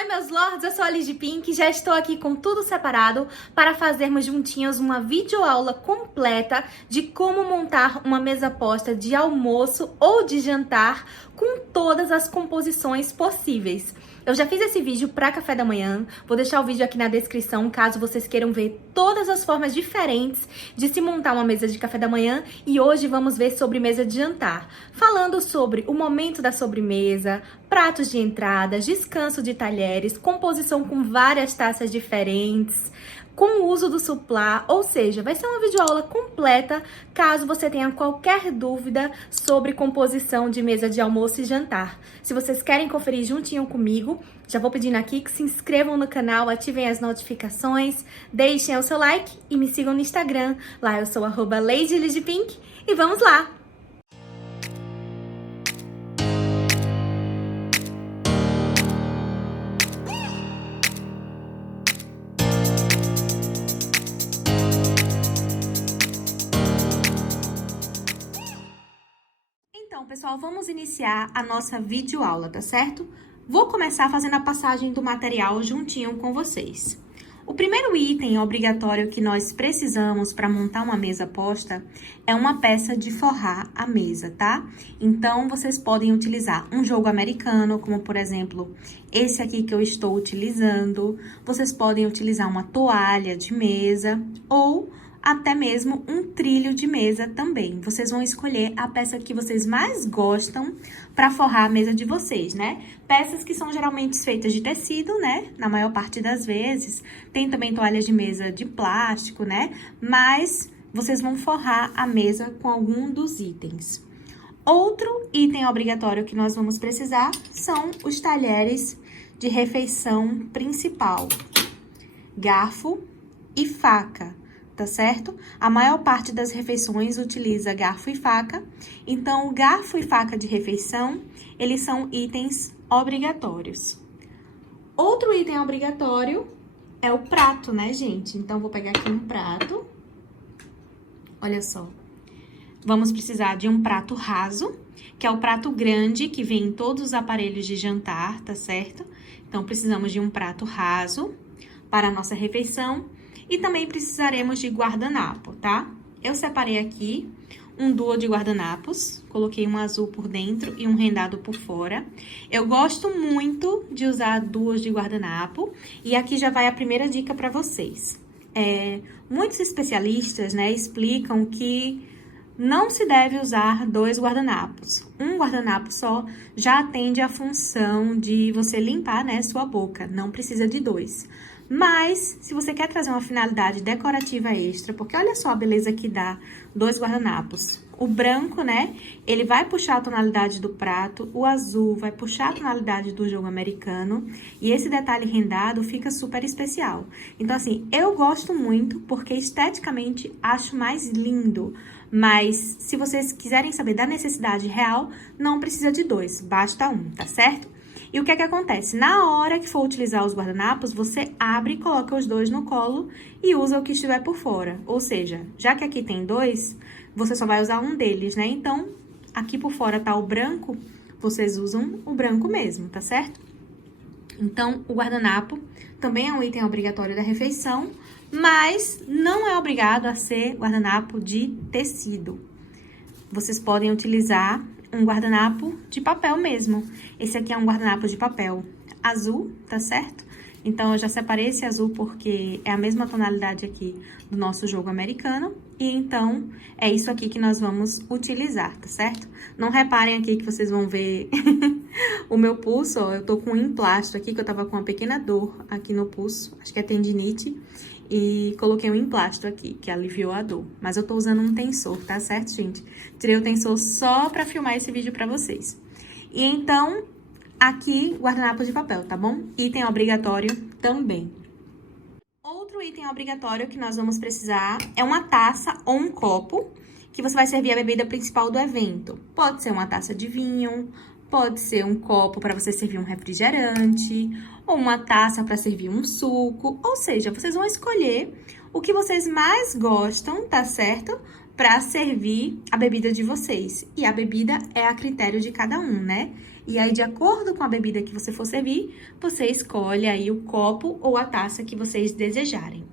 Oi, meus lords, eu sou a Lidy Pink e já estou aqui com tudo separado para fazermos juntinhos uma videoaula completa de como montar uma mesa posta de almoço ou de jantar com todas as composições possíveis. Eu já fiz esse vídeo para café da manhã, vou deixar o vídeo aqui na descrição caso vocês queiram ver todas as formas diferentes de se montar uma mesa de café da manhã, e hoje vamos ver sobre mesa de jantar, falando sobre o momento da sobremesa, pratos de entrada, descanso de talheres, composição com várias taças diferentes, com o uso do suplá, ou seja, vai ser uma videoaula completa caso você tenha qualquer dúvida sobre composição de mesa de almoço e jantar. Se vocês querem conferir juntinho comigo, já vou pedindo aqui que se inscrevam no canal, ativem as notificações, deixem o seu like e me sigam no Instagram. Lá eu sou @LadyLidyPink e vamos lá! Então, pessoal, vamos iniciar a nossa videoaula, tá certo? Vou começar fazendo a passagem do material juntinho com vocês. O primeiro item obrigatório que nós precisamos para montar uma mesa posta é uma peça de forrar a mesa, tá? Então, vocês podem utilizar um jogo americano, como por exemplo, esse aqui que eu estou utilizando. Vocês podem utilizar uma toalha de mesa ou até mesmo um trilho de mesa também. Vocês vão escolher a peça que vocês mais gostam para forrar a mesa de vocês, né? Peças que são geralmente feitas de tecido, né? Na maior parte das vezes. Tem também toalhas de mesa de plástico, né? Mas vocês vão forrar a mesa com algum dos itens. Outro item obrigatório que nós vamos precisar são os talheres de refeição principal. Garfo e faca. Tá certo? A maior parte das refeições utiliza garfo e faca, então o garfo e faca de refeição, eles são itens obrigatórios. Outro item obrigatório é o prato, né, gente? Então, vou pegar aqui um prato. Olha só. Vamos precisar de um prato raso, que é o prato grande que vem em todos os aparelhos de jantar, tá certo? Então, precisamos de um prato raso para a nossa refeição. E também precisaremos de guardanapo, tá? Eu separei aqui um duo de guardanapos, coloquei um azul por dentro e um rendado por fora. Eu gosto muito de usar duos de guardanapo, e aqui já vai a primeira dica para vocês. Muitos especialistas, né, explicam que não se deve usar dois guardanapos. Um guardanapo só já atende a função de você limpar, né, sua boca, não precisa de dois. Mas, se você quer trazer uma finalidade decorativa extra, porque olha só a beleza que dá dois guardanapos. O branco, né, ele vai puxar a tonalidade do prato, o azul vai puxar a tonalidade do jogo americano, e esse detalhe rendado fica super especial. Então, assim, eu gosto muito, porque esteticamente acho mais lindo, mas se vocês quiserem saber da necessidade real, não precisa de dois, basta um, tá certo? E o que é que acontece? Na hora que for utilizar os guardanapos, você abre e coloca os dois no colo e usa o que estiver por fora. Ou seja, já que aqui tem dois, você só vai usar um deles, né? Então, aqui por fora tá o branco, vocês usam o branco mesmo, tá certo? Então, o guardanapo também é um item obrigatório da refeição, mas não é obrigado a ser guardanapo de tecido. Vocês podem utilizar um guardanapo de papel mesmo. Esse aqui é um guardanapo de papel azul, tá certo? Então, eu já separei esse azul porque é a mesma tonalidade aqui do nosso jogo americano. E então, é isso aqui que nós vamos utilizar, tá certo? Não reparem aqui que vocês vão ver o meu pulso, ó. Eu tô com um emplasto aqui, que eu tava com uma pequena dor aqui no pulso. Acho que é tendinite. E coloquei um emplasto aqui, que aliviou a dor. Mas eu tô usando um tensor, tá certo, gente? Tirei o tensor só pra filmar esse vídeo pra vocês. E então, aqui, guardanapo de papel, tá bom? Item obrigatório também. Outro item obrigatório que nós vamos precisar é uma taça ou um copo, que você vai servir a bebida principal do evento. Pode ser uma taça de vinho, pode ser um copo para você servir um refrigerante, ou uma taça para servir um suco. Ou seja, vocês vão escolher o que vocês mais gostam, tá certo? para servir a bebida de vocês. E a bebida é a critério de cada um, né? E aí, de acordo com a bebida que você for servir, você escolhe aí o copo ou a taça que vocês desejarem.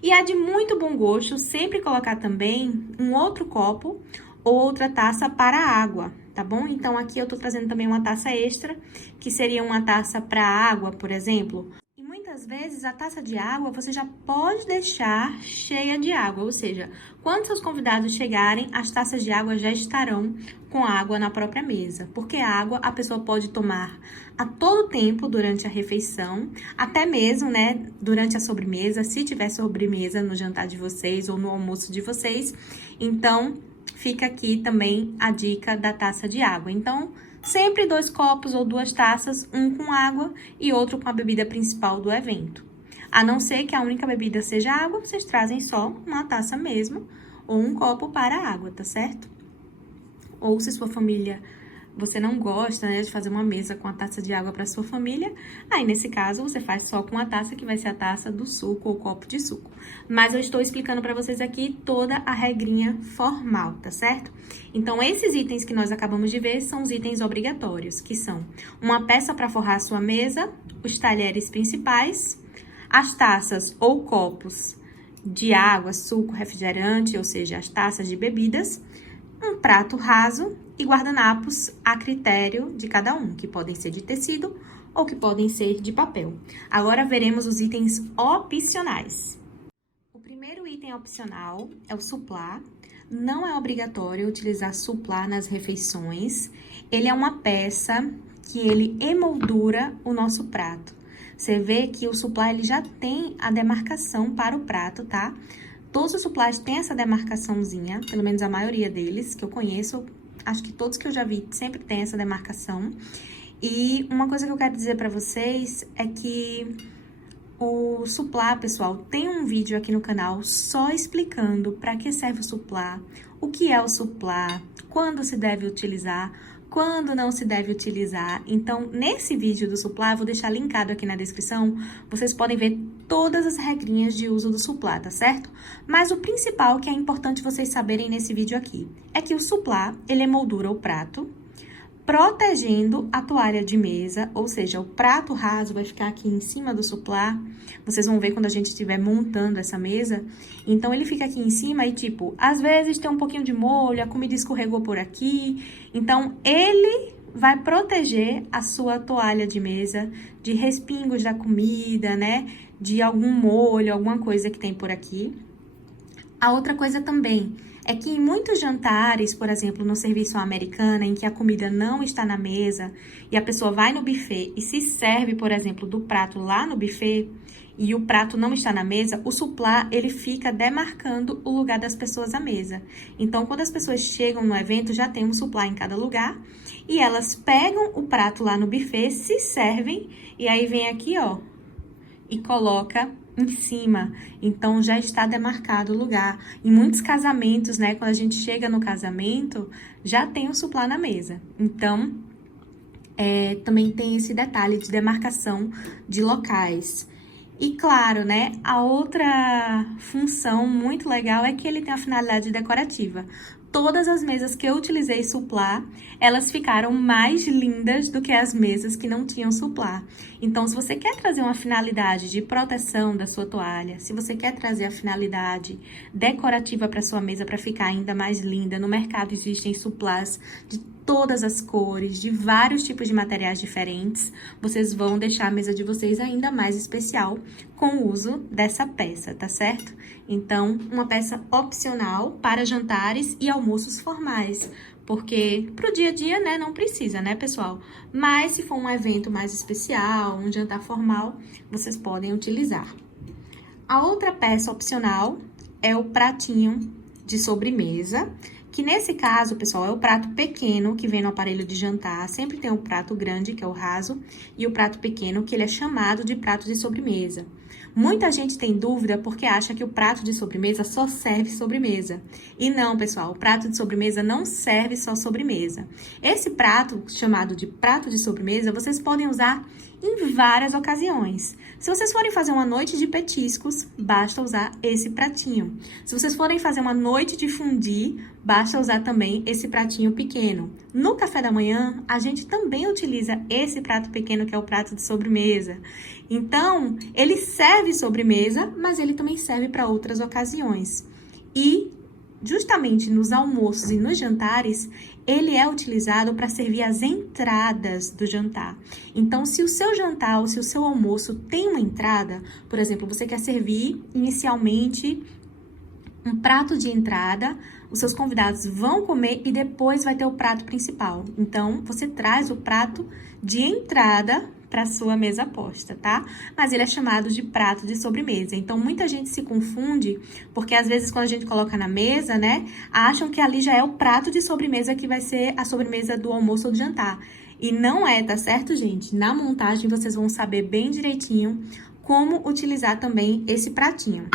E é de muito bom gosto sempre colocar também um outro copo ou outra taça para água, tá bom? Então, aqui eu tô trazendo também uma taça extra, que seria uma taça para água, por exemplo. E muitas vezes a taça de água você já pode deixar cheia de água, ou seja, quando seus convidados chegarem, as taças de água já estarão com água na própria mesa, porque a água a pessoa pode tomar a todo tempo durante a refeição, até mesmo, né, durante a sobremesa, se tiver sobremesa no jantar de vocês ou no almoço de vocês. Então, fica aqui também a dica da taça de água. Então, sempre 2 copos ou 2 taças, um com água e outro com a bebida principal do evento. A não ser que a única bebida seja água, vocês trazem só uma taça mesmo ou um copo para a água, tá certo? Ou se sua família, você não gosta, né, de fazer uma mesa com a taça de água para sua família, aí nesse caso você faz só com a taça que vai ser a taça do suco ou copo de suco. Mas eu estou explicando para vocês aqui toda a regrinha formal, tá certo? Então, esses itens que nós acabamos de ver são os itens obrigatórios, que são uma peça para forrar a sua mesa, os talheres principais, as taças ou copos de água, suco, refrigerante, ou seja, as taças de bebidas, um prato raso e guardanapos a critério de cada um, que podem ser de tecido ou que podem ser de papel. Agora veremos os itens opcionais. O primeiro item opcional é o suplá. Não é obrigatório utilizar suplá nas refeições. Ele é uma peça que ele emoldura o nosso prato. Você vê que o suplá ele já tem a demarcação para o prato, tá? Todos os suplás têm essa demarcaçãozinha, pelo menos a maioria deles, que eu conheço, acho que todos que eu já vi sempre tem essa demarcação. E uma coisa que eu quero dizer pra vocês é que o suplá, pessoal, tem um vídeo aqui no canal só explicando para que serve o suplá, o que é o suplá, quando se deve utilizar, quando não se deve utilizar. Então, nesse vídeo do suplá, eu vou deixar linkado aqui na descrição, vocês podem ver todas as regrinhas de uso do suplá, tá certo? Mas o principal que é importante vocês saberem nesse vídeo aqui é que o suplá, ele emoldura o prato, protegendo a toalha de mesa, ou seja, o prato raso vai ficar aqui em cima do suplá. Vocês vão ver quando a gente estiver montando essa mesa. Então, ele fica aqui em cima e, tipo, às vezes tem um pouquinho de molho, a comida escorregou por aqui. Então, ele vai proteger a sua toalha de mesa de respingos da comida, né? De algum molho, alguma coisa que tem por aqui. A outra coisa também é que em muitos jantares, por exemplo, no serviço americano, em que a comida não está na mesa e a pessoa vai no buffet e se serve, por exemplo, do prato lá no buffet e o prato não está na mesa, o suplá, ele fica demarcando o lugar das pessoas à mesa. Então, quando as pessoas chegam no evento, já tem um suplá em cada lugar e elas pegam o prato lá no buffet, se servem e aí vem aqui, ó, e coloca em cima, então já está demarcado o lugar. Em muitos casamentos, né, quando a gente chega no casamento, já tem o suplá na mesa. Então, também tem esse detalhe de demarcação de locais. E claro, né, a outra função muito legal é que ele tem a finalidade decorativa. Todas as mesas que eu utilizei suplá, elas ficaram mais lindas do que as mesas que não tinham suplá. Então, se você quer trazer uma finalidade de proteção da sua toalha, se você quer trazer a finalidade decorativa para sua mesa para ficar ainda mais linda, no mercado existem suplás de todas as cores, de vários tipos de materiais diferentes, vocês vão deixar a mesa de vocês ainda mais especial com o uso dessa peça, tá certo? Então, uma peça opcional para jantares e almoços formais, porque pro dia a dia, né, não precisa, né, pessoal? Mas se for um evento mais especial, um jantar formal, vocês podem utilizar. A outra peça opcional é o pratinho de sobremesa, que nesse caso, pessoal, é o prato pequeno que vem no aparelho de jantar. Sempre tem o prato grande, que é o raso, e o prato pequeno, que ele é chamado de prato de sobremesa. Muita gente tem dúvida porque acha que o prato de sobremesa só serve sobremesa. E não, pessoal, o prato de sobremesa não serve só sobremesa. Esse prato, chamado de prato de sobremesa, vocês podem usar em várias ocasiões. Se vocês forem fazer uma noite de petiscos, basta usar esse pratinho. Se vocês forem fazer uma noite de fondue, basta usar também esse pratinho pequeno. No café da manhã, a gente também utiliza esse prato pequeno, que é o prato de sobremesa. Então, ele serve sobremesa, mas ele também serve para outras ocasiões. E justamente nos almoços e nos jantares, ele é utilizado para servir as entradas do jantar. Então, se o seu jantar ou se o seu almoço tem uma entrada, por exemplo, você quer servir inicialmente um prato de entrada, os seus convidados vão comer e depois vai ter o prato principal. Então, você traz o prato de entrada para sua mesa posta, tá? Mas ele é chamado de prato de sobremesa. Então, muita gente se confunde, porque às vezes quando a gente coloca na mesa, né, acham que ali já é o prato de sobremesa que vai ser a sobremesa do almoço ou do jantar. E não é, tá certo, gente? Na montagem vocês vão saber bem direitinho como utilizar também esse pratinho.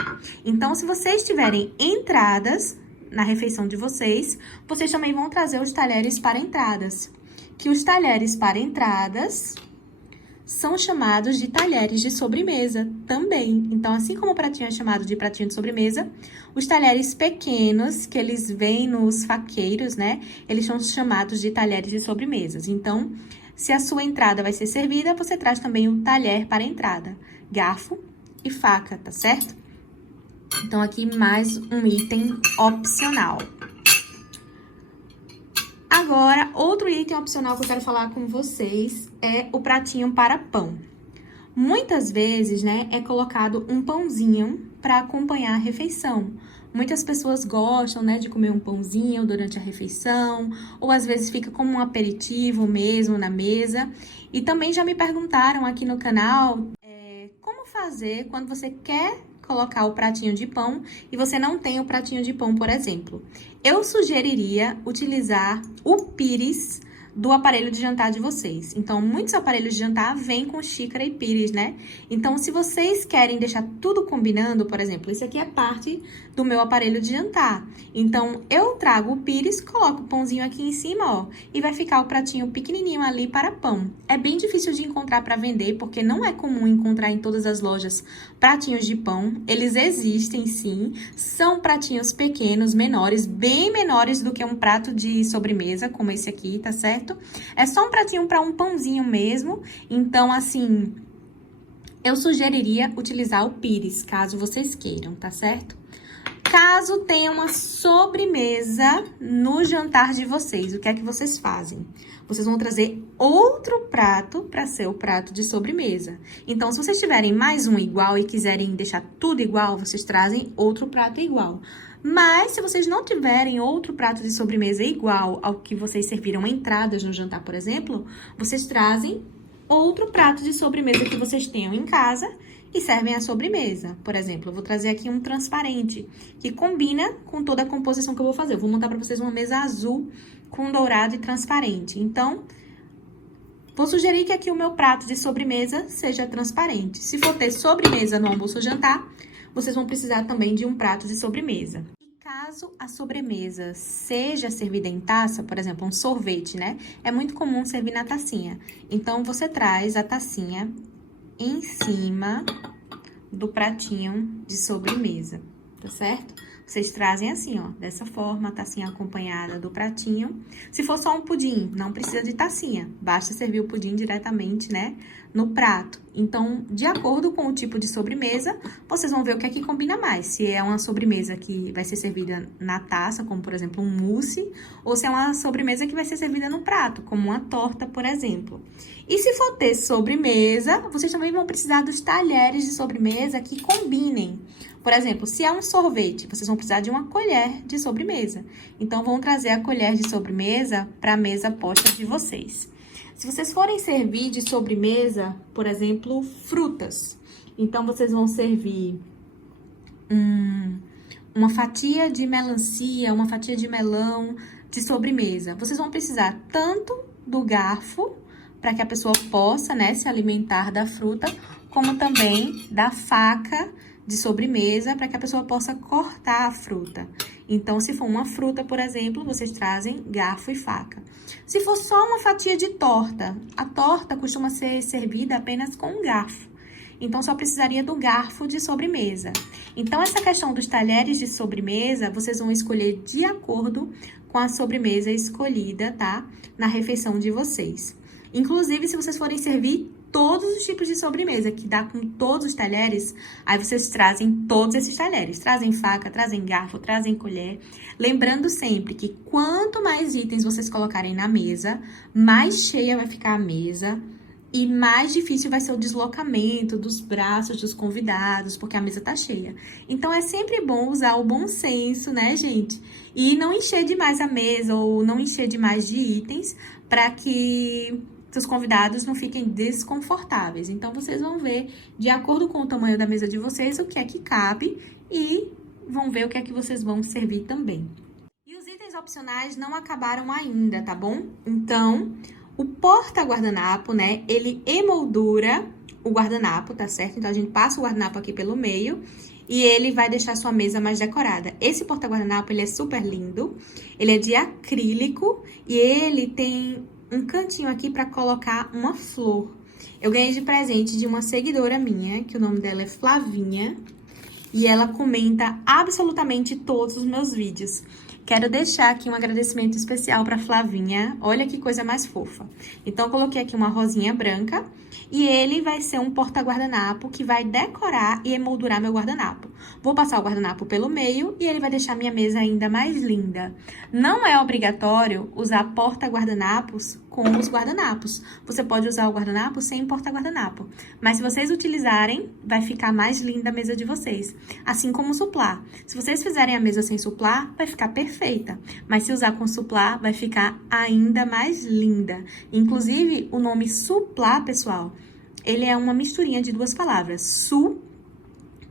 Então, se vocês tiverem entradas na refeição de vocês, vocês também vão trazer os talheres para entradas. Que os talheres para entradas são chamados de talheres de sobremesa também. Então, assim como o pratinho é chamado de pratinho de sobremesa, os talheres pequenos, que eles vêm nos faqueiros, né? Eles são chamados de talheres de sobremesas. Então, se a sua entrada vai ser servida, você traz também o talher para a entrada. Garfo e faca, tá certo? Então, aqui mais um item opcional. Agora, outro item opcional que eu quero falar com vocês é o pratinho para pão. Muitas vezes, né, é colocado um pãozinho para acompanhar a refeição. Muitas pessoas gostam, né, de comer um pãozinho durante a refeição, ou às vezes fica como um aperitivo mesmo na mesa. E também já me perguntaram aqui no canal, como fazer quando você quer colocar o pratinho de pão e você não tem o pratinho de pão, por exemplo. Eu sugeriria utilizar o pires do aparelho de jantar de vocês. Então, muitos aparelhos de jantar vêm com xícara e pires, né? Então, se vocês querem deixar tudo combinando, por exemplo, isso aqui é parte do meu aparelho de jantar. Então, eu trago o pires, coloco o pãozinho aqui em cima, ó, e vai ficar o pratinho pequenininho ali para pão. É bem difícil de encontrar para vender, porque não é comum encontrar em todas as lojas pratinhos de pão. Eles existem, sim, são pratinhos pequenos, menores, bem menores do que um prato de sobremesa, como esse aqui, tá certo? É só um pratinho para um pãozinho mesmo. Então, assim, eu sugeriria utilizar o pires, caso vocês queiram, tá certo? Caso tenha uma sobremesa no jantar de vocês, o que é que vocês fazem? Vocês vão trazer outro prato para ser o prato de sobremesa. Então, se vocês tiverem mais um igual e quiserem deixar tudo igual, vocês trazem outro prato igual. Mas, se vocês não tiverem outro prato de sobremesa igual ao que vocês serviram entradas no jantar, por exemplo, vocês trazem outro prato de sobremesa que vocês tenham em casa e servem a sobremesa. Por exemplo, eu vou trazer aqui um transparente, que combina com toda a composição que eu vou fazer. Eu vou montar para vocês uma mesa azul com dourado e transparente. Então, vou sugerir que aqui o meu prato de sobremesa seja transparente. Se for ter sobremesa no almoço ou jantar, vocês vão precisar também de um prato de sobremesa. E caso a sobremesa seja servida em taça, por exemplo, um sorvete, né? É muito comum servir na tacinha. Então, você traz a tacinha em cima do pratinho de sobremesa, tá certo? Vocês trazem assim, ó, dessa forma, a tacinha acompanhada do pratinho. Se for só um pudim, não precisa de tacinha, basta servir o pudim diretamente, né, no prato. Então, de acordo com o tipo de sobremesa, vocês vão ver o que é que combina mais. Se é uma sobremesa que vai ser servida na taça, como, por exemplo, um mousse, ou se é uma sobremesa que vai ser servida no prato, como uma torta, por exemplo. E se for ter sobremesa, vocês também vão precisar dos talheres de sobremesa que combinem. Por exemplo, se é um sorvete, vocês vão precisar de uma colher de sobremesa. Então, vão trazer a colher de sobremesa para a mesa posta de vocês. Se vocês forem servir de sobremesa, por exemplo, frutas, então vocês vão servir uma fatia de melancia, uma fatia de melão de sobremesa. Vocês vão precisar tanto do garfo, para que a pessoa possa, né, se alimentar da fruta, como também da faca de sobremesa, para que a pessoa possa cortar a fruta. Então, se for uma fruta, por exemplo, vocês trazem garfo e faca. Se for só uma fatia de torta, a torta costuma ser servida apenas com um garfo. Então, só precisaria do garfo de sobremesa. Então, essa questão dos talheres de sobremesa, vocês vão escolher de acordo com a sobremesa escolhida, tá? Na refeição de vocês. Inclusive, se vocês forem servir todos os tipos de sobremesa, que dá com todos os talheres, aí vocês trazem todos esses talheres. Trazem faca, trazem garfo, trazem colher. Lembrando sempre que quanto mais itens vocês colocarem na mesa, mais cheia vai ficar a mesa e mais difícil vai ser o deslocamento dos braços dos convidados, porque a mesa tá cheia. Então, é sempre bom usar o bom senso, né, gente? E não encher demais a mesa ou não encher demais de itens para que os convidados não fiquem desconfortáveis. Então, vocês vão ver, de acordo com o tamanho da mesa de vocês, o que é que cabe e vão ver o que é que vocês vão servir também. E os itens opcionais não acabaram ainda, tá bom? Então, o porta-guardanapo, né, ele emoldura o guardanapo, tá certo? Então, a gente passa o guardanapo aqui pelo meio e ele vai deixar a sua mesa mais decorada. Esse porta-guardanapo, ele é super lindo, ele é de acrílico e ele tem um cantinho aqui para colocar uma flor. Eu ganhei de presente de uma seguidora minha, que o nome dela é Flavinha, e ela comenta absolutamente todos os meus vídeos. Quero deixar aqui um agradecimento especial para Flavinha. Olha que coisa mais fofa. Então, eu coloquei aqui uma rosinha branca e ele vai ser um porta-guardanapo que vai decorar e emoldurar meu guardanapo. Vou passar o guardanapo pelo meio e ele vai deixar minha mesa ainda mais linda. Não é obrigatório usar porta-guardanapos com os guardanapos. Você pode usar o guardanapo sem porta-guardanapo. Mas se vocês utilizarem, vai ficar mais linda a mesa de vocês. Assim como o suplá. Se vocês fizerem a mesa sem suplá, vai ficar perfeita. Mas se usar com suplá, vai ficar ainda mais linda. Inclusive, o nome suplá, pessoal, ele é uma misturinha de duas palavras. Su,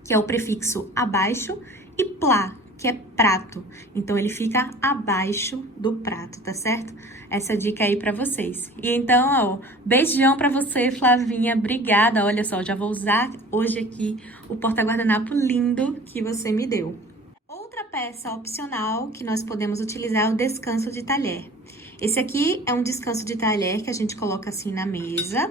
que é o prefixo abaixo, e plá, que é prato. Então, ele fica abaixo do prato, tá certo? Essa dica aí pra vocês. E então, ó, beijão pra você, Flavinha. Obrigada. Olha só, já vou usar hoje aqui o porta-guardanapo lindo que você me deu. Outra peça opcional que nós podemos utilizar é o descanso de talher. Esse aqui é um descanso de talher que a gente coloca assim na mesa.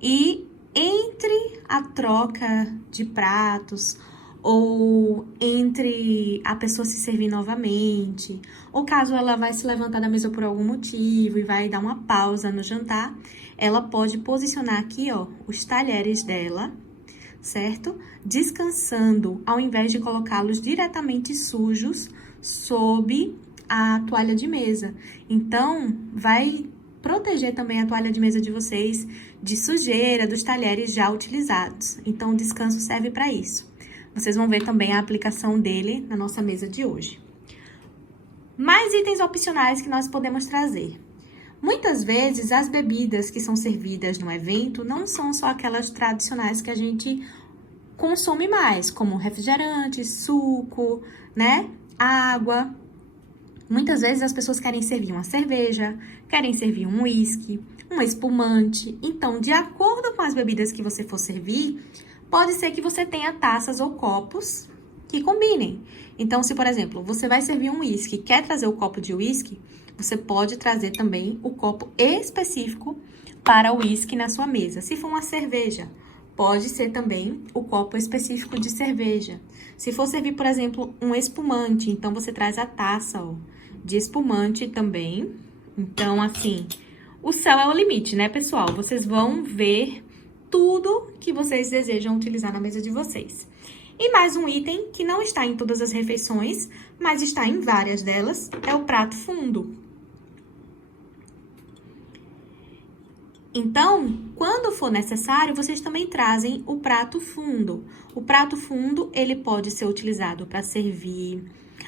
E entre a troca de pratos ou entre a pessoa se servir novamente, ou caso ela vai se levantar da mesa por algum motivo e vai dar uma pausa no jantar, ela pode posicionar aqui, ó, os talheres dela, certo? Descansando, ao invés de colocá-los diretamente sujos sob a toalha de mesa. Então, vai proteger também a toalha de mesa de vocês de sujeira dos talheres já utilizados. Então, o descanso serve para isso. Vocês vão ver também a aplicação dele na nossa mesa de hoje. Mais itens opcionais que nós podemos trazer. Muitas vezes, as bebidas que são servidas no evento não são só aquelas tradicionais que a gente consome mais, como refrigerante, suco, né? Água. Muitas vezes as pessoas querem servir uma cerveja, querem servir um uísque, um espumante. Então, de acordo com as bebidas que você for servir, pode ser que você tenha taças ou copos que combinem. Então, se, por exemplo, você vai servir um uísque, quer trazer o copo de uísque, você pode trazer também o copo específico para o uísque na sua mesa. Se for uma cerveja, pode ser também o copo específico de cerveja. Se for servir, por exemplo, um espumante, então você traz a taça, ó, de espumante também. Então, assim, o céu é o limite, né, pessoal? Vocês vão ver tudo que vocês desejam utilizar na mesa de vocês. E mais um item que não está em todas as refeições, mas está em várias delas, é o prato fundo. Então, quando for necessário, vocês também trazem o prato fundo. O prato fundo, ele pode ser utilizado para servir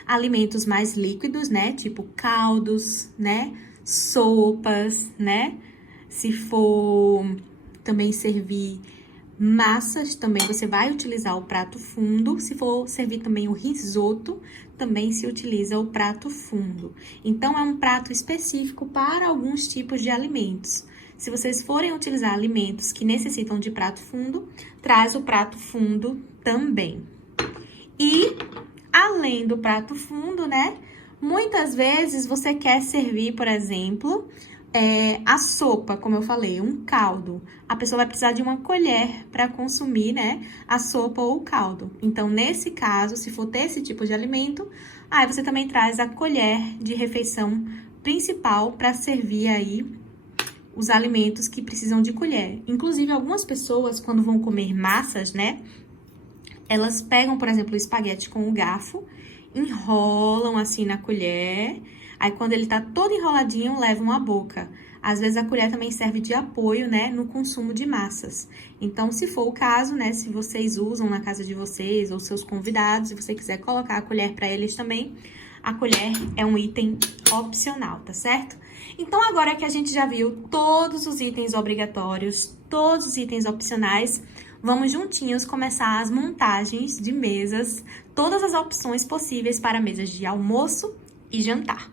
alimentos mais líquidos, né? Tipo caldos, né? Sopas, né? Se for também servir massas, também você vai utilizar o prato fundo. Se for servir também o risoto, também se utiliza o prato fundo. Então, é um prato específico para alguns tipos de alimentos. Se vocês forem utilizar alimentos que necessitam de prato fundo, traz o prato fundo também. E além do prato fundo, né? Muitas vezes você quer servir, por exemplo, a sopa, como eu falei, um caldo. A pessoa vai precisar de uma colher para consumir, né, a sopa ou o caldo. Então, nesse caso, se for ter esse tipo de alimento, aí você também traz a colher de refeição principal para servir aí os alimentos que precisam de colher. Inclusive, algumas pessoas, quando vão comer massas, né, elas pegam, por exemplo, o espaguete com o garfo, enrolam assim na colher, aí quando ele tá todo enroladinho, levam à boca. Às vezes a colher também serve de apoio, né, no consumo de massas. Então, se for o caso, né, se vocês usam na casa de vocês ou seus convidados, se você quiser colocar a colher para eles também, a colher é um item opcional, tá certo? Então, agora que a gente já viu todos os itens obrigatórios, todos os itens opcionais, vamos juntinhos começar as montagens de mesas, todas as opções possíveis para mesas de almoço e jantar.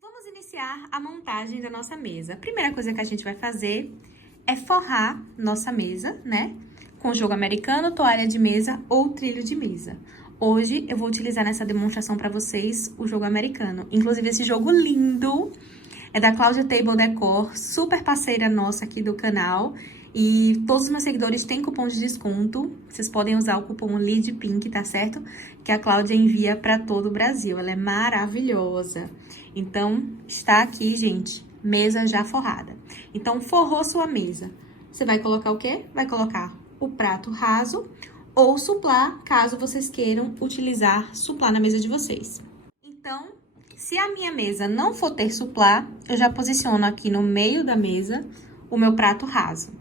Vamos iniciar a montagem da nossa mesa. A primeira coisa que a gente vai fazer é forrar nossa mesa, né? Com jogo americano, toalha de mesa ou trilho de mesa. Hoje eu vou utilizar nessa demonstração para vocês o jogo americano. Inclusive esse jogo lindo é da Cláudia Table Decor, super parceira nossa aqui do canal. E todos os meus seguidores têm cupom de desconto. Vocês podem usar o cupom LEADPINK, tá certo? Que a Cláudia envia para todo o Brasil. Ela é maravilhosa. Então, está aqui, gente, mesa já forrada. Então, forrou sua mesa. Você vai colocar o quê? Vai colocar o prato raso ou suplá, caso vocês queiram utilizar suplá na mesa de vocês. Então, se a minha mesa não for ter suplá, eu já posiciono aqui no meio da mesa o meu prato raso.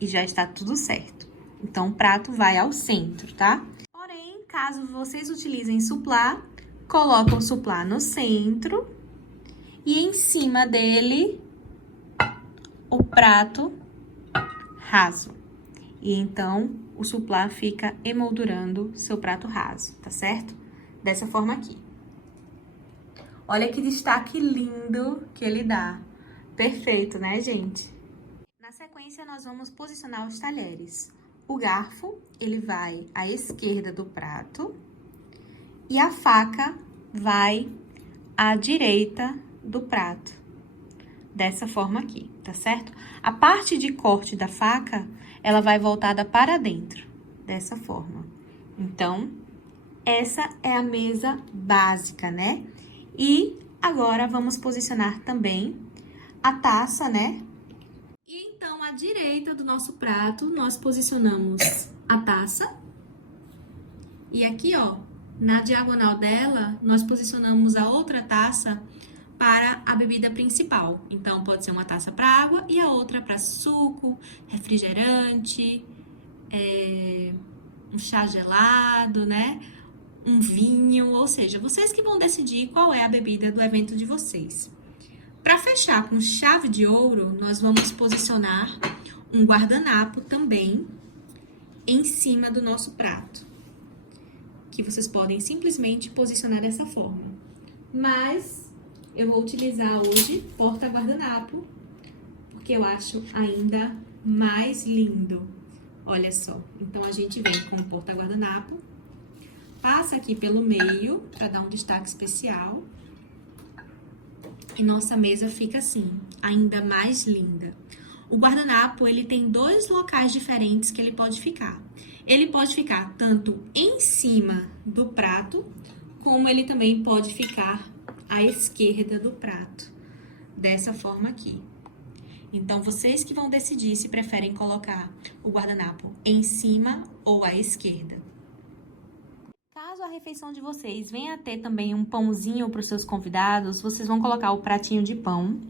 E já está tudo certo. Então, o prato vai ao centro, tá? Porém, caso vocês utilizem suplá, colocam o suplá no centro e em cima dele o prato raso. E então, o suplá fica emoldurando seu prato raso, tá certo? Dessa forma aqui. Olha que destaque lindo que ele dá. Perfeito, né, gente? Na sequência, nós vamos posicionar os talheres. O garfo, ele vai à esquerda do prato e a faca vai à direita do prato. Dessa forma aqui, tá certo? A parte de corte da faca, ela vai voltada para dentro, dessa forma. Então, essa é a mesa básica, né? E agora, vamos posicionar também a taça, né? E então, à direita do nosso prato, nós posicionamos a taça. E aqui, ó, na diagonal dela, nós posicionamos a outra taça para a bebida principal. Então, pode ser uma taça para água e a outra para suco, refrigerante, um chá gelado, né? Um vinho, ou seja, vocês que vão decidir qual é a bebida do evento de vocês. Para fechar com chave de ouro, nós vamos posicionar um guardanapo também em cima do nosso prato, que vocês podem simplesmente posicionar dessa forma. Mas eu vou utilizar hoje porta-guardanapo, porque eu acho ainda mais lindo. Olha só, então a gente vem com o porta-guardanapo, passa aqui pelo meio para dar um destaque especial. E nossa mesa fica assim, ainda mais linda. O guardanapo, ele tem dois locais diferentes que ele pode ficar. Ele pode ficar tanto em cima do prato, como ele também pode ficar à esquerda do prato. Dessa forma aqui. Então, vocês que vão decidir se preferem colocar o guardanapo em cima ou à esquerda. Caso a refeição de vocês venha a ter também um pãozinho para os seus convidados, vocês vão colocar o pratinho de pão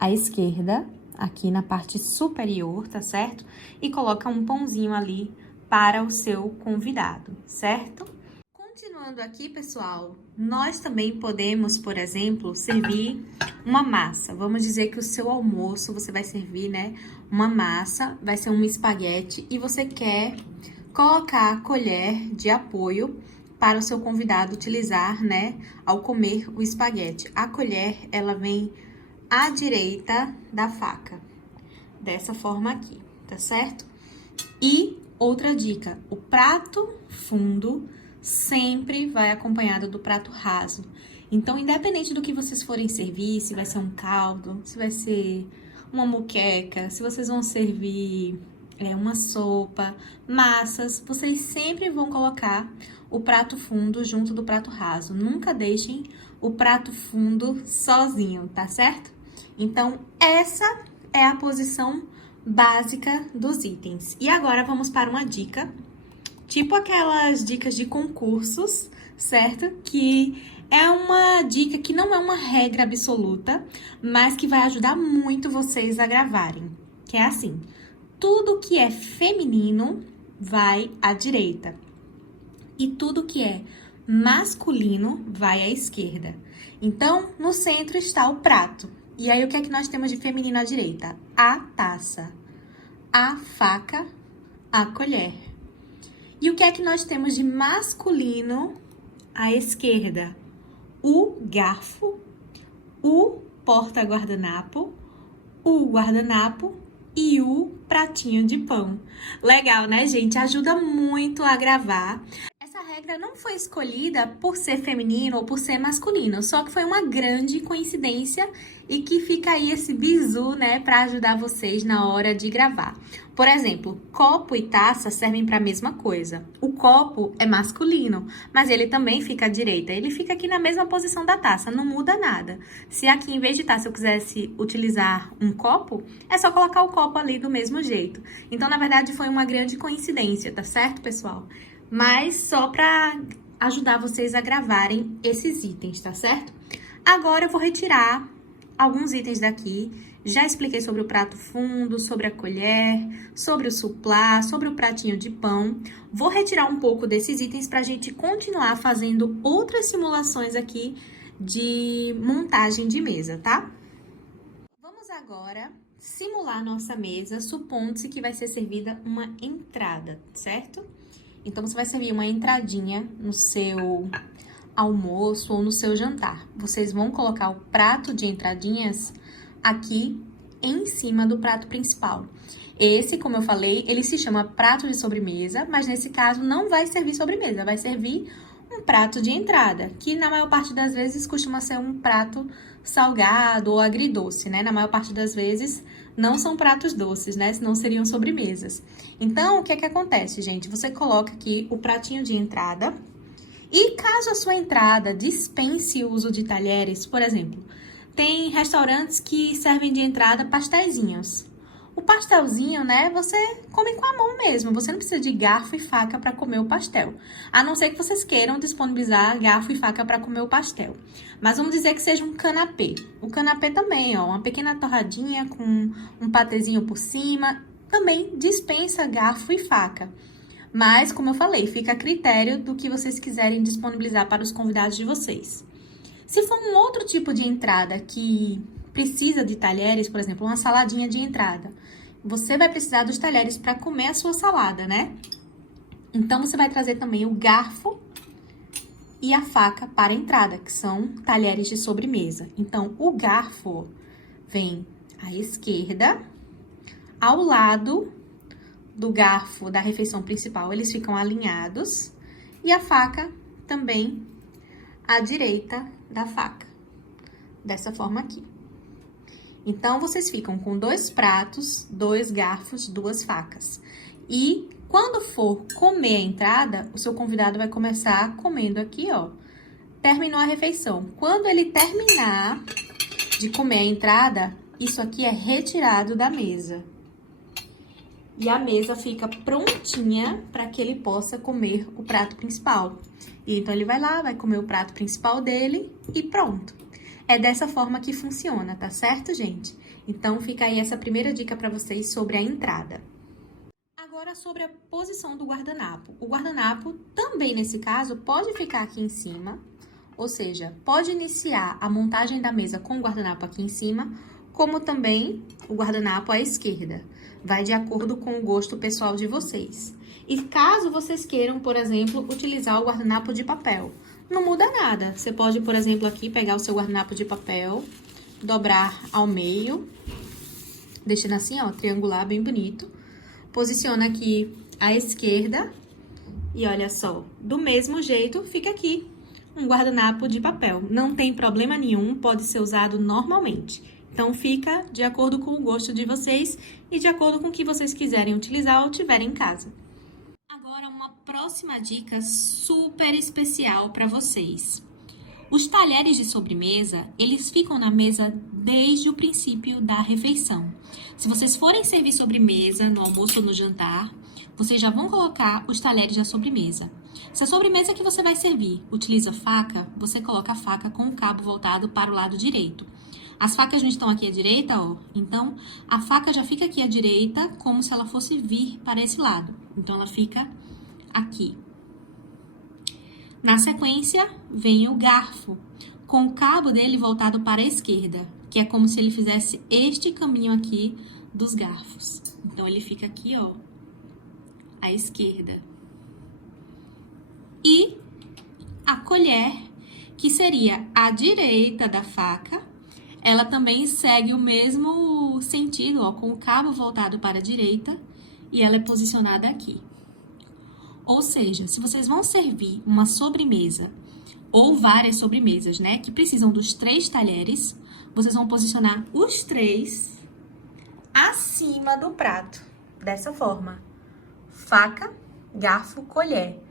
à esquerda, aqui na parte superior, tá certo? E coloca um pãozinho ali para o seu convidado, certo? Continuando aqui, pessoal, nós também podemos, por exemplo, servir uma massa. Vamos dizer que o seu almoço, você vai servir, né, uma massa, vai ser um espaguete, e você quer colocar a colher de apoio para o seu convidado utilizar, né, ao comer o espaguete. A colher, ela vem à direita da faca, dessa forma aqui, tá certo? E outra dica, o prato fundo sempre vai acompanhado do prato raso. Então, independente do que vocês forem servir, se vai ser um caldo, se vai ser uma moqueca, se vocês vão servir uma sopa, massas, vocês sempre vão colocar o prato fundo junto do prato raso. Nunca deixem o prato fundo sozinho, tá certo? Então, essa é a posição básica dos itens. E agora vamos para uma dica, tipo aquelas dicas de concursos, certo? Que é uma dica que não é uma regra absoluta, mas que vai ajudar muito vocês a gravarem. Que é assim: tudo que é feminino vai à direita e tudo que é masculino vai à esquerda. Então, no centro está o prato. E aí, o que é que nós temos de feminino à direita? A taça, a faca, a colher. E o que é que nós temos de masculino à esquerda? O garfo, o porta-guardanapo, o guardanapo e o pratinho de pão. Legal, né, gente? Ajuda muito a gravar. Essa regra não foi escolhida por ser feminino ou por ser masculino, só que foi uma grande coincidência e que fica aí esse bizu, né, para ajudar vocês na hora de gravar. Por exemplo, copo e taça servem para a mesma coisa. O copo é masculino, mas ele também fica à direita. Ele fica aqui na mesma posição da taça, não muda nada. Se aqui, em vez de taça, eu quisesse utilizar um copo, é só colocar o copo ali do mesmo jeito. Então, na verdade, foi uma grande coincidência, tá certo, pessoal? Mas só para ajudar vocês a gravarem esses itens, tá certo? Agora eu vou retirar alguns itens daqui. Já expliquei sobre o prato fundo, sobre a colher, sobre o suplá, sobre o pratinho de pão. Vou retirar um pouco desses itens para a gente continuar fazendo outras simulações aqui de montagem de mesa, tá? Vamos agora simular nossa mesa, supondo-se que vai ser servida uma entrada, certo? Então, você vai servir uma entradinha no seu almoço ou no seu jantar. Vocês vão colocar o prato de entradinhas aqui em cima do prato principal. Esse, como eu falei, ele se chama prato de sobremesa, mas nesse caso não vai servir sobremesa, vai servir um prato de entrada, que na maior parte das vezes costuma ser um prato salgado ou agridoce, né? Na maior parte das vezes não são pratos doces, né? Senão seriam sobremesas. Então, o que é que acontece, gente? Você coloca aqui o pratinho de entrada e caso a sua entrada dispense o uso de talheres, por exemplo, tem restaurantes que servem de entrada pastelzinhos. O pastelzinho, né, você come com a mão mesmo. Você não precisa de garfo e faca para comer o pastel. A não ser que vocês queiram disponibilizar garfo e faca para comer o pastel. Mas vamos dizer que seja um canapé. O canapé também, ó, uma pequena torradinha com um patezinho por cima, também dispensa garfo e faca. Mas, como eu falei, fica a critério do que vocês quiserem disponibilizar para os convidados de vocês. Se for um outro tipo de entrada que precisa de talheres, por exemplo, uma saladinha de entrada, você vai precisar dos talheres para comer a sua salada, né? Então, você vai trazer também o garfo e a faca para a entrada, que são talheres de sobremesa. Então, o garfo vem à esquerda, ao lado do garfo da refeição principal, eles ficam alinhados, e a faca também à direita da faca, dessa forma aqui. Então, vocês ficam com 2 pratos, 2 garfos, 2 facas. E quando for comer a entrada, o seu convidado vai começar comendo aqui, ó. Terminou a refeição. Quando ele terminar de comer a entrada, isso aqui é retirado da mesa. E a mesa fica prontinha para que ele possa comer o prato principal. E então, ele vai lá, vai comer o prato principal dele e pronto. É dessa forma que funciona, tá certo, gente? Então, fica aí essa primeira dica para vocês sobre a entrada. Agora, sobre a posição do guardanapo. O guardanapo, também nesse caso, pode ficar aqui em cima, ou seja, pode iniciar a montagem da mesa com o guardanapo aqui em cima, como também o guardanapo à esquerda. Vai de acordo com o gosto pessoal de vocês. E caso vocês queiram, por exemplo, utilizar o guardanapo de papel, não muda nada. Você pode, por exemplo, aqui pegar o seu guardanapo de papel, dobrar ao meio, deixando assim, ó, triangular, bem bonito. Posiciona aqui à esquerda E olha só, do mesmo jeito fica aqui um guardanapo de papel. Não tem problema nenhum, pode ser usado normalmente. Então, fica de acordo com o gosto de vocês e de acordo com o que vocês quiserem utilizar ou tiverem em casa. Agora, uma próxima dica super especial para vocês. Os talheres de sobremesa, eles ficam na mesa desde o princípio da refeição. Se vocês forem servir sobremesa no almoço ou no jantar, vocês já vão colocar os talheres da sobremesa. Se a sobremesa que você vai servir utiliza faca, você coloca a faca com o cabo voltado para o lado direito. As facas não estão aqui à direita, ó. Então, a faca já fica aqui à direita, como se ela fosse vir para esse lado. Então, ela fica aqui. Na sequência, vem o garfo, com o cabo dele voltado para a esquerda, que é como se ele fizesse este caminho aqui dos garfos. Então, ele fica aqui, ó, à esquerda. E a colher, que seria à direita da faca, ela também segue o mesmo sentido, ó, com o cabo voltado para a direita, e ela é posicionada aqui. Ou seja, se vocês vão servir uma sobremesa ou várias sobremesas, né, que precisam dos 3 talheres, vocês vão posicionar os 3 acima do prato, dessa forma. Faca, garfo, colher.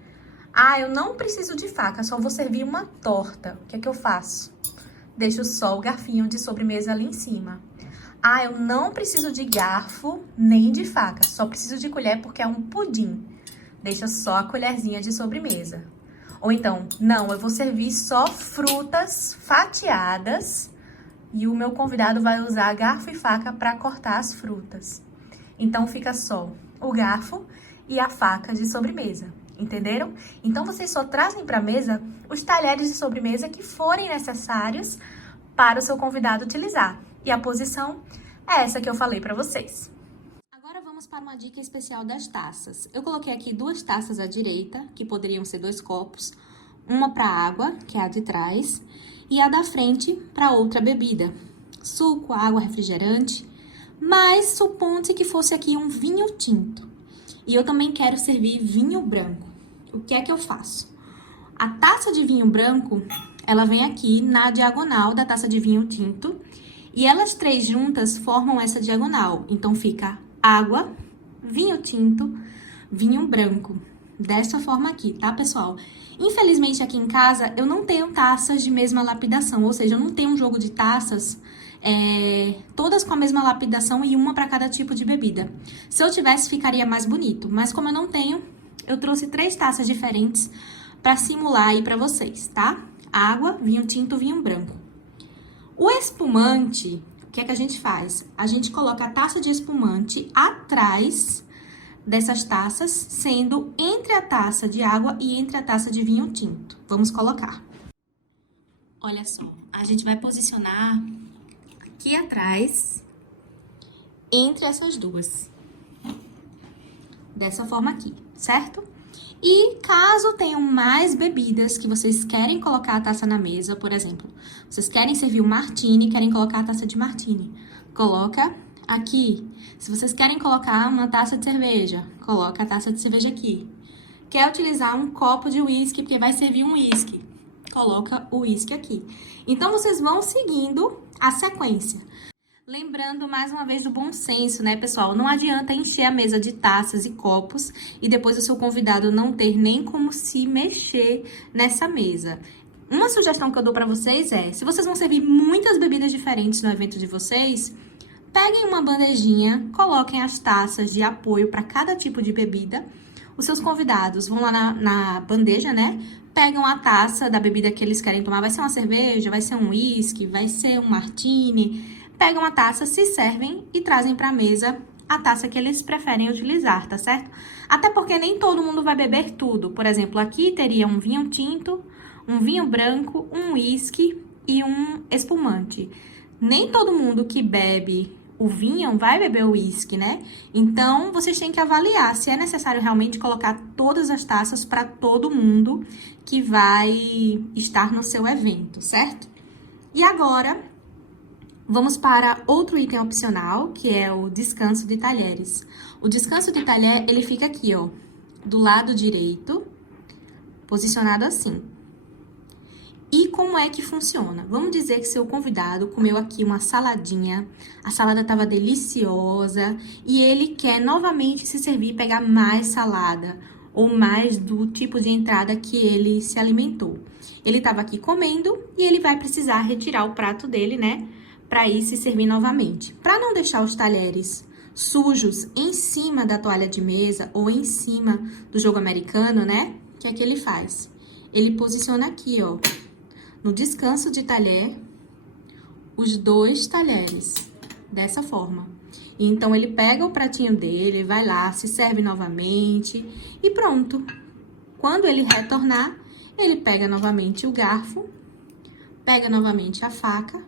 Ah, eu não preciso de faca, só vou servir uma torta. O que é que eu faço? Deixo só o garfinho de sobremesa ali em cima. Ah, eu não preciso de garfo nem de faca, só preciso de colher porque é um pudim. Deixa só a colherzinha de sobremesa. Ou então, não, eu vou servir só frutas fatiadas e o meu convidado vai usar garfo e faca para cortar as frutas. Então, fica só o garfo e a faca de sobremesa. Entenderam? Então, vocês só trazem para a mesa os talheres de sobremesa que forem necessários para o seu convidado utilizar. E a posição é essa que eu falei para vocês. Agora vamos para uma dica especial das taças. Eu coloquei aqui 2 taças à direita, que poderiam ser 2 copos. Uma para água, que é a de trás, e a da frente para outra bebida. Suco, água, refrigerante. Mas suponte que fosse aqui um vinho tinto. E eu também quero servir vinho branco. O que é que eu faço? A taça de vinho branco, ela vem aqui na diagonal da taça de vinho tinto. E elas 3 juntas formam essa diagonal. Então, fica água, vinho tinto, vinho branco. Dessa forma aqui, tá, pessoal? Infelizmente, aqui em casa, eu não tenho taças de mesma lapidação. Ou seja, eu não tenho um jogo de taças todas com a mesma lapidação e uma para cada tipo de bebida. Se eu tivesse, ficaria mais bonito. Mas como eu não tenho, eu trouxe 3 taças diferentes para simular aí para vocês, tá? Água, vinho tinto, vinho branco. O espumante, o que é que a gente faz? A gente coloca a taça de espumante atrás dessas taças, sendo entre a taça de água e entre a taça de vinho tinto. Vamos colocar. Olha só, a gente vai posicionar aqui atrás, entre essas duas. Dessa forma aqui, certo? E caso tenham mais bebidas que vocês querem colocar a taça na mesa, por exemplo, vocês querem servir o martini, querem colocar a taça de martini, coloca aqui. Se vocês querem colocar uma taça de cerveja, coloca a taça de cerveja aqui. Quer utilizar um copo de uísque, porque vai servir um uísque, coloca o uísque aqui. Então, vocês vão seguindo a sequência. Lembrando mais uma vez do bom senso, né, pessoal? Não adianta encher a mesa de taças e copos e depois o seu convidado não ter nem como se mexer nessa mesa. Uma sugestão que eu dou pra vocês é, se vocês vão servir muitas bebidas diferentes no evento de vocês, peguem uma bandejinha, coloquem as taças de apoio para cada tipo de bebida. Os seus convidados vão lá na bandeja, né? Pegam a taça da bebida que eles querem tomar. Vai ser uma cerveja, vai ser um uísque, vai ser um martini. Pegam a taça, se servem e trazem para a mesa a taça que eles preferem utilizar, tá certo? Até porque nem todo mundo vai beber tudo. Por exemplo, aqui teria um vinho tinto, um vinho branco, um uísque e um espumante. Nem todo mundo que bebe o vinho vai beber o uísque, né? Então, vocês têm que avaliar se é necessário realmente colocar todas as taças para todo mundo que vai estar no seu evento, certo? E agora, vamos para outro item opcional, que é o descanso de talheres. O descanso de talher, ele fica aqui, ó, do lado direito posicionado assim. E como é que funciona? Vamos dizer que seu convidado comeu aqui uma saladinha, a salada estava deliciosa e ele quer novamente se servir e pegar mais salada ou mais do tipo de entrada que ele se alimentou. Ele estava aqui comendo e ele vai precisar retirar o prato dele, né, para ir se servir novamente. Para não deixar os talheres sujos em cima da toalha de mesa ou em cima do jogo americano, né, o que é que ele faz? Ele posiciona aqui, ó, no descanso de talher, os 2 talheres, dessa forma. Então, ele pega o pratinho dele, vai lá, se serve novamente e pronto. Quando ele retornar, ele pega novamente o garfo, pega novamente a faca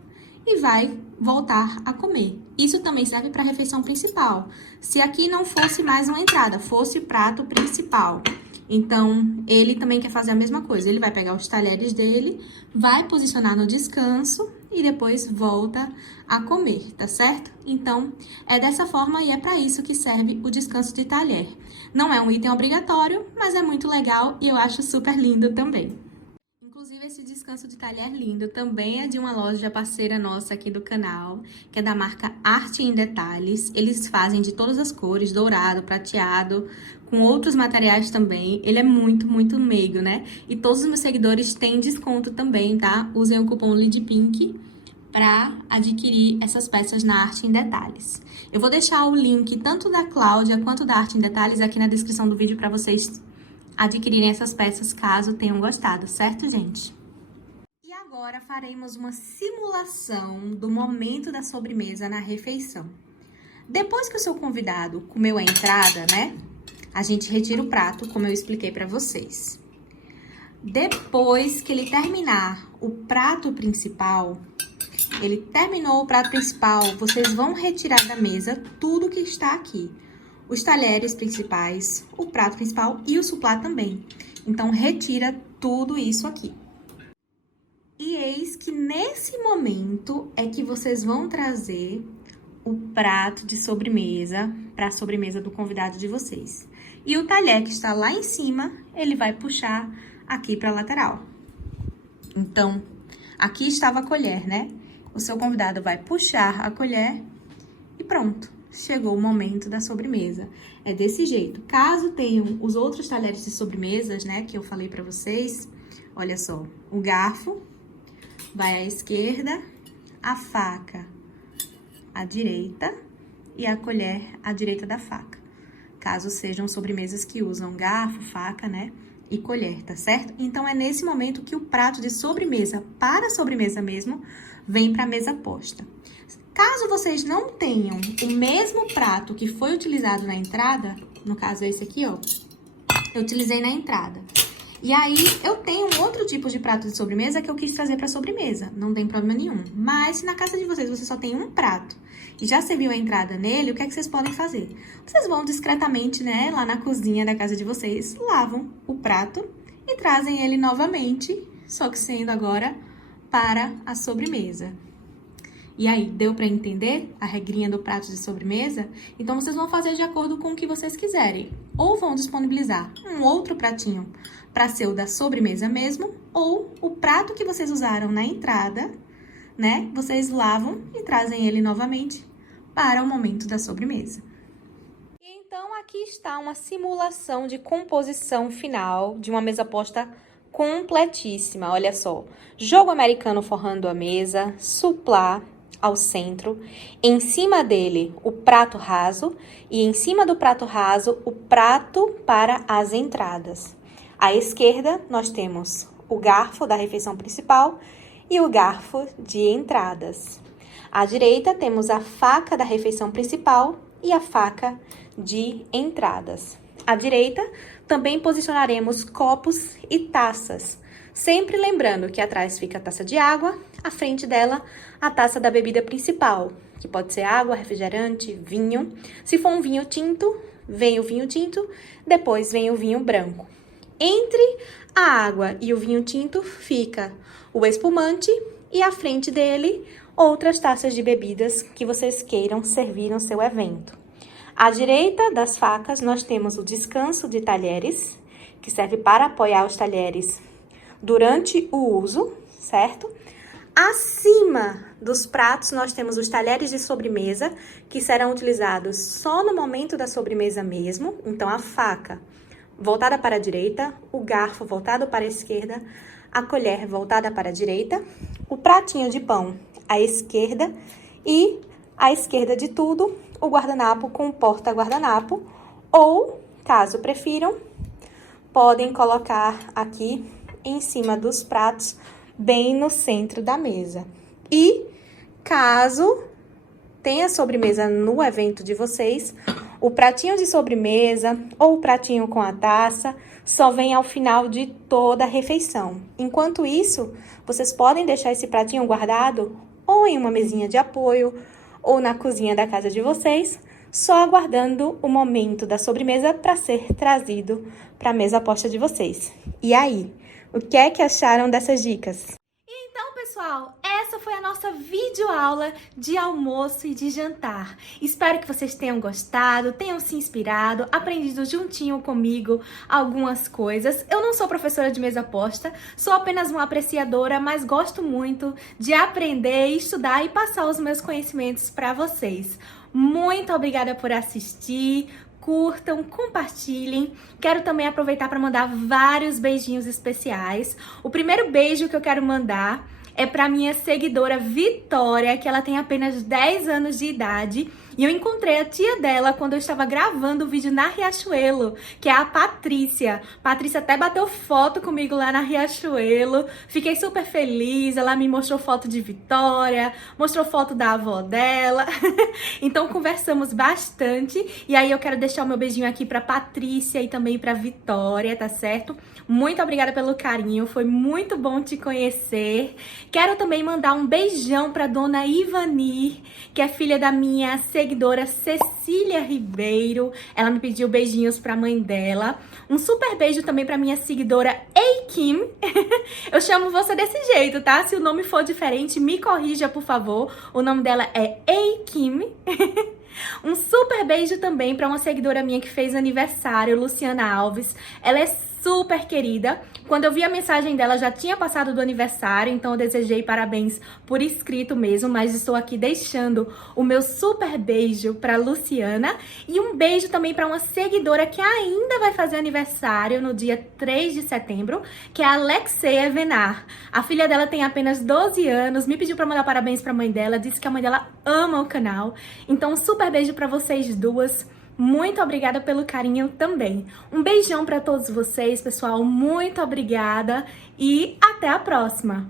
e vai voltar a comer. Isso também serve para a refeição principal. Se aqui não fosse mais uma entrada, fosse prato principal. Então, ele também quer fazer a mesma coisa. Ele vai pegar os talheres dele, vai posicionar no descanso e depois volta a comer, tá certo? Então, é dessa forma e é para isso que serve o descanso de talher. Não é um item obrigatório, mas é muito legal e eu acho super lindo também. Inclusive, esse descanso de talher lindo também é de uma loja parceira nossa aqui do canal, que é da marca Arte em Detalhes. Eles fazem de todas as cores, dourado, prateado, com outros materiais também. Ele é muito, muito meigo, né? E todos os meus seguidores têm desconto também, tá? Usem o cupom LIDPINK para adquirir essas peças na Arte em Detalhes. Eu vou deixar o link tanto da Cláudia quanto da Arte em Detalhes aqui na descrição do vídeo para vocês adquirirem essas peças caso tenham gostado, certo, gente? E agora faremos uma simulação do momento da sobremesa na refeição. Depois que o seu convidado comeu a entrada, né? A gente retira o prato, como eu expliquei para vocês. Depois que ele terminar o prato principal, ele terminou o prato principal, vocês vão retirar da mesa tudo que está aqui. Os talheres principais, o prato principal e o suplá também. Então, retira tudo isso aqui. E eis que nesse momento é que vocês vão trazer o prato de sobremesa para a sobremesa do convidado de vocês. E o talher que está lá em cima, ele vai puxar aqui para a lateral. Então, aqui estava a colher, né? O seu convidado vai puxar a colher e pronto. Chegou o momento da sobremesa. É desse jeito. Caso tenham os outros talheres de sobremesas, né, que eu falei pra vocês, olha só, o garfo vai à esquerda, a faca à direita e a colher à direita da faca. Caso sejam sobremesas que usam garfo, faca, né, e colher, tá certo? Então, é nesse momento que o prato de sobremesa, para a sobremesa mesmo, vem pra mesa posta. Caso vocês não tenham o mesmo prato que foi utilizado na entrada, no caso esse aqui, ó, eu utilizei na entrada. E aí, eu tenho um outro tipo de prato de sobremesa que eu quis trazer para sobremesa, não tem problema nenhum. Mas, se na casa de vocês você só tem um prato e já serviu a entrada nele, o que é que vocês podem fazer? Vocês vão discretamente, né, lá na cozinha da casa de vocês, lavam o prato e trazem ele novamente, só que sendo agora para a sobremesa. E aí, deu para entender a regrinha do prato de sobremesa? Então, vocês vão fazer de acordo com o que vocês quiserem. Ou vão disponibilizar um outro pratinho para ser o da sobremesa mesmo, ou o prato que vocês usaram na entrada, né? Vocês lavam e trazem ele novamente para o momento da sobremesa. E então, aqui está uma simulação de composição final de uma mesa posta completíssima. Olha só, jogo americano forrando a mesa, suplá ao centro, em cima dele o prato raso e em cima do prato raso o prato para as entradas. À esquerda nós temos o garfo da refeição principal e o garfo de entradas. À direita temos a faca da refeição principal e a faca de entradas. À direita também posicionaremos copos e taças, sempre lembrando que atrás fica a taça de água, à frente dela a taça da bebida principal, que pode ser água, refrigerante, vinho. Se for um vinho tinto, vem o vinho tinto, depois vem o vinho branco. Entre a água e o vinho tinto fica o espumante e à frente dele outras taças de bebidas que vocês queiram servir no seu evento. À direita das facas nós temos o descanso de talheres, que serve para apoiar os talheres durante o uso, certo? Acima dos pratos, nós temos os talheres de sobremesa, que serão utilizados só no momento da sobremesa mesmo. Então, a faca voltada para a direita, o garfo voltado para a esquerda, a colher voltada para a direita, o pratinho de pão à esquerda e, à esquerda de tudo, o guardanapo com porta-guardanapo. Ou, caso prefiram, podem colocar aqui em cima dos pratos, bem no centro da mesa. E, caso tenha sobremesa no evento de vocês, o pratinho de sobremesa ou o pratinho com a taça só vem ao final de toda a refeição. Enquanto isso, vocês podem deixar esse pratinho guardado ou em uma mesinha de apoio ou na cozinha da casa de vocês, só aguardando o momento da sobremesa para ser trazido para a mesa posta de vocês. E aí, o que é que acharam dessas dicas? Então, pessoal, essa foi a nossa videoaula de almoço e de jantar. Espero que vocês tenham gostado, tenham se inspirado, aprendido juntinho comigo algumas coisas. Eu não sou professora de mesa posta, sou apenas uma apreciadora, mas gosto muito de aprender, estudar e passar os meus conhecimentos para vocês. Muito obrigada por assistir. Curtam, compartilhem. Quero também aproveitar para mandar vários beijinhos especiais. O primeiro beijo que eu quero mandar é para minha seguidora Vitória, que ela tem apenas 10 anos de idade. E eu encontrei a tia dela quando eu estava gravando o vídeo na Riachuelo, que é a Patrícia. Patrícia até bateu foto comigo lá na Riachuelo. Fiquei super feliz, ela me mostrou foto de Vitória, mostrou foto da avó dela. Então conversamos bastante. E aí eu quero deixar o meu beijinho aqui pra Patrícia e também pra Vitória, tá certo? Muito obrigada pelo carinho, foi muito bom te conhecer. Quero também mandar um beijão pra dona Ivani, que é filha da minha seguidora Cecília Ribeiro. Ela me pediu beijinhos pra mãe dela. Um super beijo também pra minha seguidora Ei Kim. Eu chamo você desse jeito, tá? Se o nome for diferente, me corrija, por favor. O nome dela é Ei Kim. Um super beijo também pra uma seguidora minha que fez aniversário, Luciana Alves. Ela é super querida. Quando eu vi a mensagem dela, já tinha passado do aniversário, então eu desejei parabéns por escrito mesmo, mas estou aqui deixando o meu super beijo para Luciana e um beijo também para uma seguidora que ainda vai fazer aniversário no dia 3 de setembro, que é a Alexeia Venar. A filha dela tem apenas 12 anos, me pediu para mandar parabéns para a mãe dela, disse que a mãe dela ama o canal. Então um super beijo para vocês duas. Muito obrigada pelo carinho também. Um beijão para todos vocês, pessoal. Muito obrigada e até a próxima!